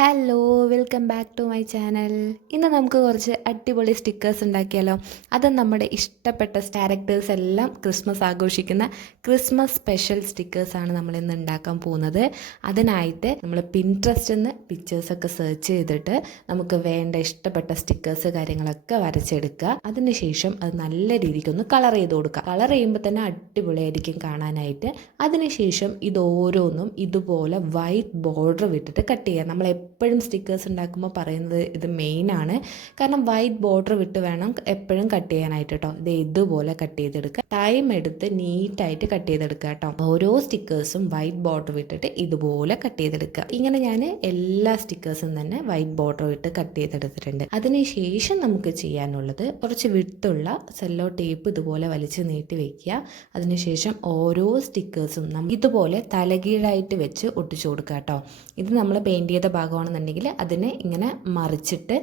Hello, welcome back to my channel. ഇന്ന് നമുക്ക് കുറച്ച് അടിപൊളി സ്റ്റിക്കേഴ്സ് ഉണ്ടാക്കിയാലോ. അത് നമ്മുടെ ഇഷ്ടപ്പെട്ട ക്യാരക്ടേഴ്സ് എല്ലാം ക്രിസ്മസ് ആഘോഷിക്കുന്ന ക്രിസ്മസ് സ്പെഷ്യൽ സ്റ്റിക്കേഴ്സാണ് നമ്മൾ ഇന്ന് ഉണ്ടാക്കാൻ പോകുന്നത്. അതിനായിട്ട് നമ്മൾ പിൻട്രസ്റ്റിൽ നിന്ന് പിക്ചേഴ്സൊക്കെ സെർച്ച് ചെയ്തിട്ട് നമുക്ക് വേണ്ട ഇഷ്ടപ്പെട്ട സ്റ്റിക്കേഴ്സ് കാര്യങ്ങളൊക്കെ വരച്ചെടുക്കുക. അതിനുശേഷം അത് നല്ല രീതിക്കൊന്ന് കളർ ചെയ്ത് കൊടുക്കുക. കളർ ചെയ്യുമ്പോൾ തന്നെ അടിപൊളിയായിരിക്കും കാണാനായിട്ട്. അതിനുശേഷം ഇത് ഓരോന്നും ഇതുപോലെ വൈറ്റ് ബോർഡർ വിട്ടിട്ട് കട്ട് ചെയ്യുക. നമ്മൾ എപ്പോഴും സ്റ്റിക്കേഴ്സ് ഉണ്ടാക്കുമ്പോൾ പറയുന്നത് ഇത് മെയിനാണ്. കാരണം വൈറ്റ് ബോർഡർ വിട്ട് വേണം എപ്പോഴും കട്ട് ചെയ്യാനായിട്ട് കേട്ടോ. ഇത് ഇതുപോലെ കട്ട് ചെയ്തെടുക്കുക. ടൈം എടുത്ത് നീറ്റായിട്ട് കട്ട് ചെയ്തെടുക്കുക കേട്ടോ. ഓരോ സ്റ്റിക്കേഴ്സും വൈറ്റ് ബോർഡർ വിട്ടിട്ട് ഇതുപോലെ കട്ട് ചെയ്തെടുക്കുക. ഇങ്ങനെ ഞാൻ എല്ലാ സ്റ്റിക്കേഴ്സും തന്നെ വൈറ്റ് ബോർഡർ വിട്ട് കട്ട് ചെയ്തെടുത്തിട്ടുണ്ട്. അതിനുശേഷം നമുക്ക് ചെയ്യാനുള്ളത് കുറച്ച് വിട്ടുള്ള സെല്ലോ ടേപ്പ് ഇതുപോലെ വലിച്ച് നീട്ടി വെക്കുക. അതിനുശേഷം ഓരോ സ്റ്റിക്കേഴ്സും നമ്മൾ ഇതുപോലെ തലകീഴായിട്ട് വെച്ച് ഒട്ടിച്ചു കൊടുക്കുക കേട്ടോ. ഇത് നമ്മൾ പെയിൻറ് ചെയ്ത ഭാഗമാണെന്നുണ്ടെങ്കിൽ അതിനെ ഇങ്ങനെ മറിച്ചിട്ട്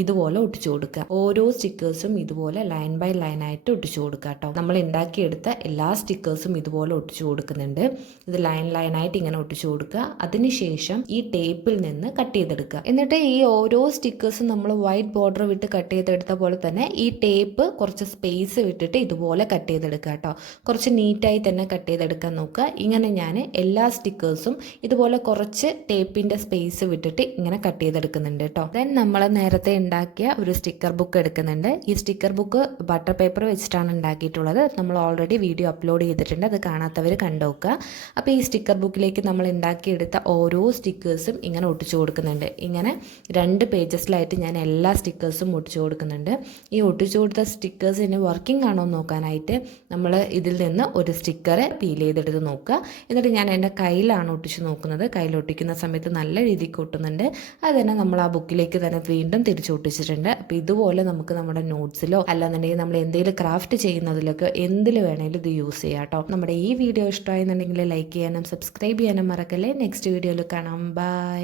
ഇതുപോലെ ഒട്ടിച്ചു കൊടുക്കുക. ഓരോ സ്റ്റിക്കേഴ്സും ഇതുപോലെ ലൈൻ ബൈ ലൈൻ ആയിട്ട് ഒട്ടിച്ചു കൊടുക്കുക കേട്ടോ. നമ്മൾ ഉണ്ടാക്കിയെടുത്ത എല്ലാ സ്റ്റിക്കേഴ്സും ഇതുപോലെ ഒട്ടിച്ചു കൊടുക്കുന്നുണ്ട്. ഇത് ലൈൻ ലൈൻ ആയിട്ട് ഇങ്ങനെ ഒട്ടിച്ചു കൊടുക്കുക. അതിനുശേഷം ഈ ടേപ്പിൽ നിന്ന് കട്ട് ചെയ്തെടുക്കുക. എന്നിട്ട് ഈ ഓരോ സ്റ്റിക്കേഴ്സും നമ്മൾ വൈറ്റ് ബോർഡർ വിട്ട് കട്ട് ചെയ്തെടുത്ത പോലെ തന്നെ ഈ ടേപ്പ് കുറച്ച് സ്പേസ് വിട്ടിട്ട് ഇതുപോലെ കട്ട് ചെയ്തെടുക്കുക കേട്ടോ. കുറച്ച് നീറ്റായി തന്നെ കട്ട് ചെയ്തെടുക്കാൻ നോക്കുക. ഇങ്ങനെ ഞാൻ എല്ലാ സ്റ്റിക്കേഴ്സും ഇതുപോലെ കുറച്ച് ടേപ്പിന്റെ സ്പേസ് വിട്ടിട്ട് ഇങ്ങനെ കട്ട് ചെയ്തെടുക്കുന്നുണ്ട് കേട്ടോ. ദെൻ നമ്മൾ നേരത്തെ ഉണ്ടാക്കിയ ഒരു സ്റ്റിക്കർ ബുക്ക് എടുക്കുന്നുണ്ട്. ഈ സ്റ്റിക്കർ ബുക്ക് ബട്ടർ പേപ്പർ വെച്ചിട്ടാണ് ഉണ്ടാക്കിയിട്ടുള്ളത്. നമ്മൾ ഓൾറെഡി വീഡിയോ അപ്ലോഡ് ചെയ്തിട്ടുണ്ട്. അത് കാണാത്തവർ കണ്ടുനോക്കുക. അപ്പോൾ ഈ സ്റ്റിക്കർ ബുക്കിലേക്ക് നമ്മൾ ഉണ്ടാക്കിയെടുത്ത ഓരോ സ്റ്റിക്കേഴ്സും ഇങ്ങനെ ഒട്ടിച്ചു കൊടുക്കുന്നുണ്ട്. ഇങ്ങനെ 2 പേജസിലായിട്ട് ഞാൻ എല്ലാ സ്റ്റിക്കേഴ്സും ഒട്ടിച്ചു കൊടുക്കുന്നുണ്ട്. ഈ ഒട്ടിച്ചു കൊടുത്ത സ്റ്റിക്കേഴ്സ് ഇനി വർക്കിംഗ് ആണോ എന്ന് നോക്കാനായിട്ട് നമ്മൾ ഇതിൽ നിന്ന് ഒരു സ്റ്റിക്കർ പീൽ ചെയ്തെടുത്ത് നോക്കുക. എന്നിട്ട് ഞാൻ എൻ്റെ കയ്യിലാണ് ഒട്ടിച്ച് നോക്കുന്നത്. കയ്യിൽ ഒട്ടിക്കുന്ന സമയത്ത് നല്ല രീതിക്ക് ഒട്ടുന്നുണ്ട്. അത് തന്നെ നമ്മൾ ആ ബുക്കിലേക്ക് തന്നെ വീണ്ടും തിരിച്ചു ഒട്ടിച്ചിട്ടുണ്ട്. അപ്പോൾ ഇതുപോലെ നമുക്ക് നമ്മുടെ നോട്ട്സിലോ അല്ലാന്നുണ്ടെങ്കിൽ നമ്മൾ എന്തെങ്കിലും ക്രാഫ്റ്റ് ചെയ്യുന്നതിലൊക്കെ എന്തിൽ വേണമെങ്കിലും ഇത് യൂസ് ചെയ്യാം കേട്ടോ. നമ്മുടെ ഈ വീഡിയോ ഇഷ്ടമായെന്നുണ്ടെങ്കിൽ ലൈക്ക് ചെയ്യാനും സബ്സ്ക്രൈബ് ചെയ്യാനും മറക്കല്ലേ. നെക്സ്റ്റ് വീഡിയോയിൽ കാണാം. ബൈ.